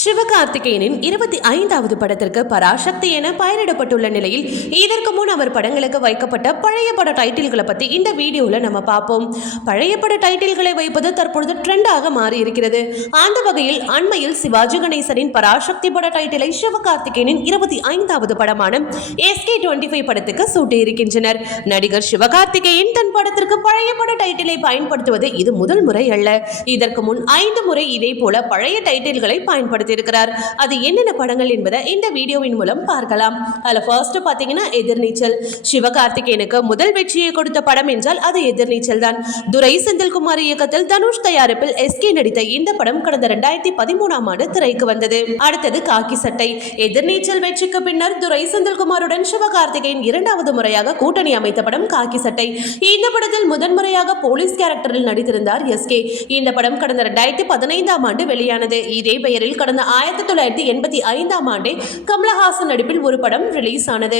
சிவகார்த்திகேயனின் 25வது படத்திற்கு பராசக்தி என பெயரிடப்பட்டுள்ள நிலையில் இதற்கு முன் அவர் படங்களுக்கு வைக்கப்பட்ட பழைய பட டைட்டில்களை பத்தி இந்த வீடியோல நம்ம பார்ப்போம். பழைய பட டைட்டில்களை வைப்பது தற்பொழுது ட்ரெண்டாக மாறி இருக்கிறது. அந்த வகையில் அண்மையில் சிவாஜி கணேசனின் பராசக்தி பட டைட்டிலை சிவகார்த்திகேயனின் 25வது படமான SK25 படத்துக்கு சூட்டியிருக்கின்றனர். நடிகர் சிவகார்த்திகேயன் தன் படத்திற்கு பழைய பட டைட்டிலை பயன்படுத்துவது இது முதல் முறை அல்ல. இதற்கு முன் 5 முறை இதே போல பழைய டைட்டில்களை பயன்படுத்தி இருக்கிறார். அது என்னென்ன படங்கள் என்பதை இந்த வீடியோவின் மூலம் பார்க்கலாம். அதுல ஃபர்ஸ்ட் பாத்தீங்கன்னா எதிர்நீச்சல். சிவகார்த்திகேயனுக்கு முதல் வெற்றியை கொடுத்த படம் என்றால் அது எதிர்நீச்சல் தான். துரை செந்தில்குமார் இயக்கத்தில் தனுஷ் தயாரிப்பில் SK நடித்த இந்த படம் கடந்த 2013ஆம் ஆண்டு திரைக்கு வந்தது. அடுத்தது காக்கி சட்டை. எதிர்நீச்சல் வெற்றிக்கு பின்னர் துரை செந்தில்குமாருடன் சிவகார்த்திகேயன் இரண்டாவது முறையாக கூட்டணி அமைத்த படம் காக்கி சட்டை. இந்த படத்தில் முதன்முறையாக போலீஸ் கேரக்டரில் நடித்திருந்தார் SK. இந்த படம் கடந்த 2015ஆம் ஆண்டு வெளியானது. இதே பெயரில் கடந்த 1985ஆம் ஆண்டே கமலஹாசன் நடிப்பில் ஒரு படம் ரிலீஸ் ஆனது.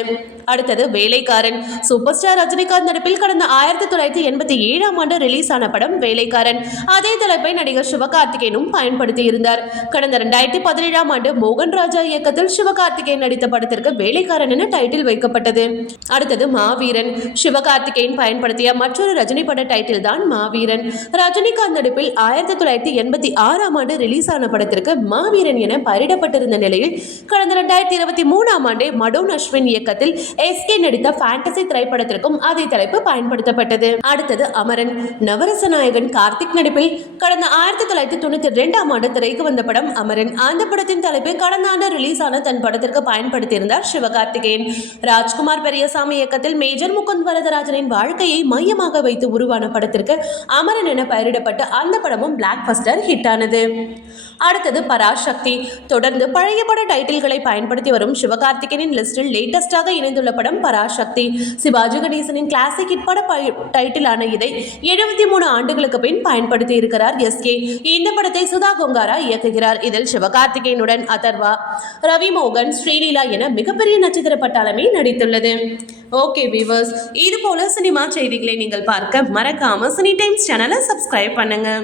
அடுத்தது வேலைக்காரன். சூப்பர் ஸ்டார் ரஜினிகாந்த் நடிப்பில் கடந்த 1987ஆம் ஆண்டு ரிலீஸ் ஆன படம் வேலைக்காரன். அதே தலைப்பை நடிகர் சிவகார்த்திகேயனும் பயன்படுத்தி இருந்தார். கடந்த 2017ஆம் ஆண்டு மோகன் ராஜா இயக்கத்தில் சிவகார்த்திகேயன் நடித்த படத்திற்கு வேலைக்காரன் என டைட்டில் வைக்கப்பட்டது. அடுத்தது மாவீரன். சிவகார்த்திகேயன் பயன்படுத்திய மற்றொரு ரஜினி பட டைட்டில் தான் மாவீரன். ரஜினிகாந்த் நடிப்பில் 1986ஆம் ஆண்டு ரிலீஸ் ஆன படத்திற்கு மாவீரன் என பெயரிடப்பட்டிருந்த நிலையில் கடந்த 2023ஆம் ஆண்டே மடோன் அஸ்வின் இயக்கத்தில் SK நடித்த ஃபேண்டசி திரைப்படத்திற்கும் அதே தலைப்பு பயன்படுத்தப்பட்டது. அடுத்தது அமரன். நவரச நாயகன் கார்த்திக் நடிப்பில் கடந்த 1992ஆம் ஆண்டு திரைக்கு வந்த படம் அமரன். அந்த படத்தின் தலைப்பை கடந்த ஆண்டு ரிலீஸ் ஆன தன் படத்திற்கு பயன்படுத்தியிருந்தார் சிவகார்த்திகேயன். ராஜ்குமார் பெரியசாமி இயக்கத்தில் மேஜர் முகுந்த் வரதராஜனின் வாழ்க்கையை மையமாக வைத்து உருவான படத்திற்கு அமரன் என பெயரிடப்பட்டு அந்த படமும் பிளாக் பஸ்டர் ஹிட் ஆனது. அடுத்தது பராசக்தி. தொடர்ந்து பழைய பட டைட்டில்களை பயன்படுத்தி வரும் சிவகார்த்திகேயனின் லிஸ்டில் லேட்டஸ்டாக இணைந்துள்ள படம் பராசக்தி. சிவாஜி கணேசனின் கிளாசிக் ஹிட் பட டைட்டிலான இதை 73 ஆண்டுகளுக்கு பின் பயன்படுத்தி இருக்கிறார் SK. இந்த படத்தை சுதா கொங்காரா இயக்குகிறார். இதில் சிவகார்த்திகேயனுடன் அதர்வா, ரவி மோகன், ஸ்ரீலீலா என மிகப்பெரிய நட்சத்திர பட்டாளமே நடித்துள்ளது. ஓகே வியூவர்ஸ், இது போல சினிமா செய்திகளை நீங்கள் பார்க்க மறக்காம சினி டைம்ஸ் சேனலை சப்ஸ்கிரைப் பண்ணுங்க.